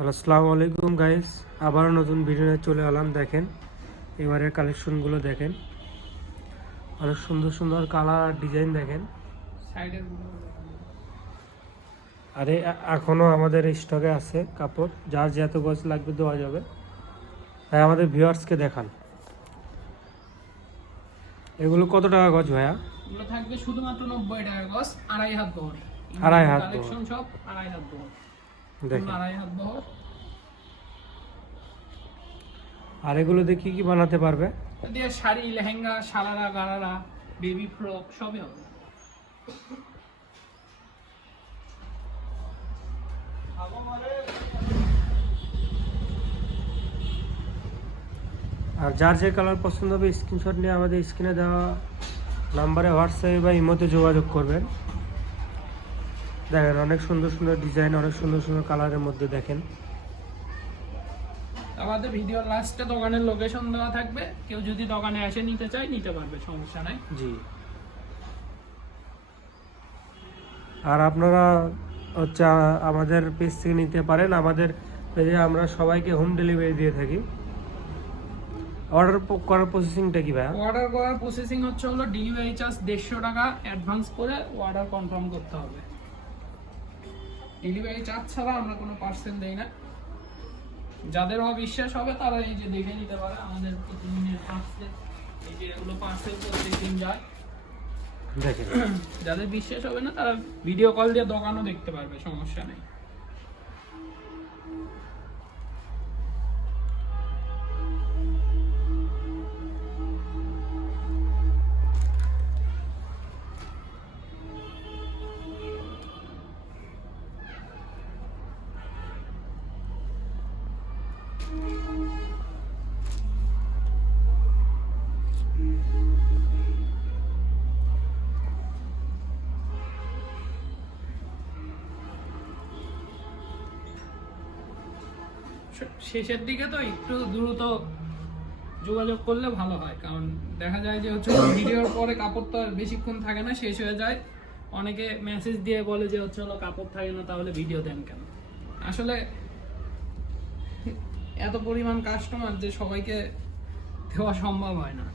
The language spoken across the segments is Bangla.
হ্যালো, আসসালামু আলাইকুম গাইস। আবারও নতুন ভিডিও নিয়ে চলে এলাম। দেখেন এবারের কালেকশনগুলো দেখেন, অনেক সুন্দর সুন্দর কালার আর ডিজাইন দেখেন। আরে এখনও আমাদের স্টকে আছে কাপড়, যার যত গজ লাগবে দেওয়া যাবে। তাই আমাদের ভিউয়ার্সকে দেখান। এগুলো কত টাকা গজ ভাইয়া? এগুলো থাকবে শুধুমাত্র 90 টাকা গজ, আড়াই হাত বহর। আড়াই হাত বহর কালেকশন সব আড়াই হাত বহর, দেখেন। আড়াই হাত বহর। আর এগুলো দিয়ে কি কি বানাতে পারবে? দিয়ে শাড়ি, লেহেঙ্গা, সারারা, গারারা, বেবি ফ্রক সবই হবে। আর যার যে কালার পছন্দ হবে স্ক্রিনশট নিয়ে আমাদের স্ক্রিনে দেওয়া নাম্বারে হোয়াটসঅ্যাপে বা ইমোতে যোগাযোগ করবেন। দেখেন অনেক সুন্দর সুন্দর ডিজাইন, অনেক সুন্দর সুন্দর কালারের মধ্যে দেখেন। আমাদের ভিডিওর লাস্টে দোকানের লোকেশন দেওয়া থাকবে, কেউ যদি দোকানে এসে নিতে চায় নিতে পারবে, সমস্যা নাই। জি। আর আপনারা হচ্ছে আমাদের পেজ থেকে নিতে পারেন। আমাদের পেজে আমরা সবাইকে হোম ডেলিভারি দিয়ে থাকি। অর্ডার করার প্রসেসিংটা কি ভাইয়া? অর্ডার করার প্রসেসিং হচ্ছে হলো ডেলিভারি চার্জ 150 টাকা অ্যাডভান্স করে অর্ডার কনফার্ম করতে হবে। ডেলিভারি চার্জ ছাড়া আমরা কোনো পার্সেল দেই না। যাদের অবিশ্বাস হবে তারা এই যে দেখে নিতে পারে আমাদের প্রতিদিনের পার্সেল। এই যে এগুলো পার্সেল প্রত্যেকদিন যায়। দেখেন যাদের বিশ্বাস হবে না তারা ভিডিও কল দিয়ে দোকানও দেখতে পারবে, সমস্যা নেই। শেষের দিকে তো একটু দ্রুত যোগাযোগ করলে ভালো হয়, কারণ দেখা যায় যে হচ্ছে ভিডিওর পরে কাপড় তো আর বেশিক্ষণ থাকে না, শেষ হয়ে যায়। অনেকে মেসেজ দিয়ে বলে যে হচ্ছে হলো কাপড় থাকে না, তাহলে ভিডিও দেন কেন? আসলে এত পরিমাণ কাস্টমার যে সবাইকে দেওয়া সম্ভব হয় না।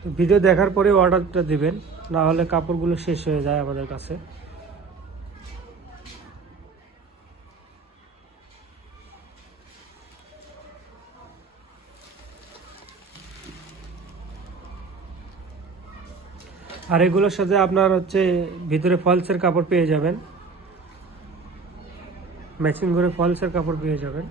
তো ভিডিও দেখার পরে অর্ডারটা দিবেন, না হলে কাপড়গুলো শেষ হয়ে যায় আমাদের কাছে। আর এগুলোর সাথে আপনার হচ্ছে ভিতরে ফলসের কাপড় পেয়ে যাবেন, ম্যাচিং করে ফলসের কাপড় পেয়ে যাবেন।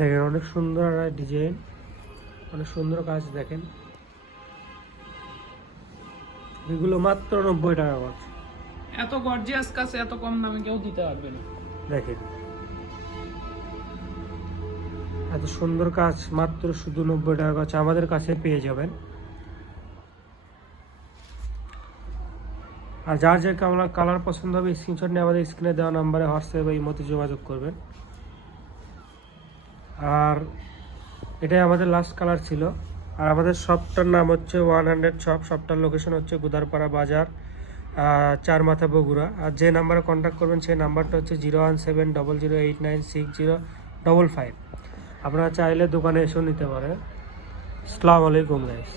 দেখেন অনেক সুন্দর ডিজাইন, অনেক সুন্দর কাজ। দেখেন এগুলো মাত্র 90 টাকা গজ। এত গর্জিয়াস কাছে এত কম দামে কেউ দিতে পারবে না। দেখেন এত সুন্দর কাজ মাত্র শুধু 90 টাকা গজ আমাদের কাছে পেয়ে যাবেন। আর যার যে কালার পছন্দ হবে স্ক্রিনশট নিয়ে আমাদের স্ক্রিনে দেওয়া নাম্বারে হোয়াটসঅ্যাপ বা ইমোতে যোগাযোগ করবেন। আর এটাই আমাদের লাস্ট কালার ছিল। আর আমাদের শপটার নাম হচ্ছে 100 শপ। শপটার লোকেশন হচ্ছে গুদারপাড়া বাজার, চারমাথা, বগুড়া। আর যে নাম্বারে কন্ট্যাক্ট করবেন সেই নাম্বারটা হচ্ছে 01700896055। আপনারা চাইলে দোকানে এসেও নিতে পারেন। আসসালামু আলাইকুম গাইস।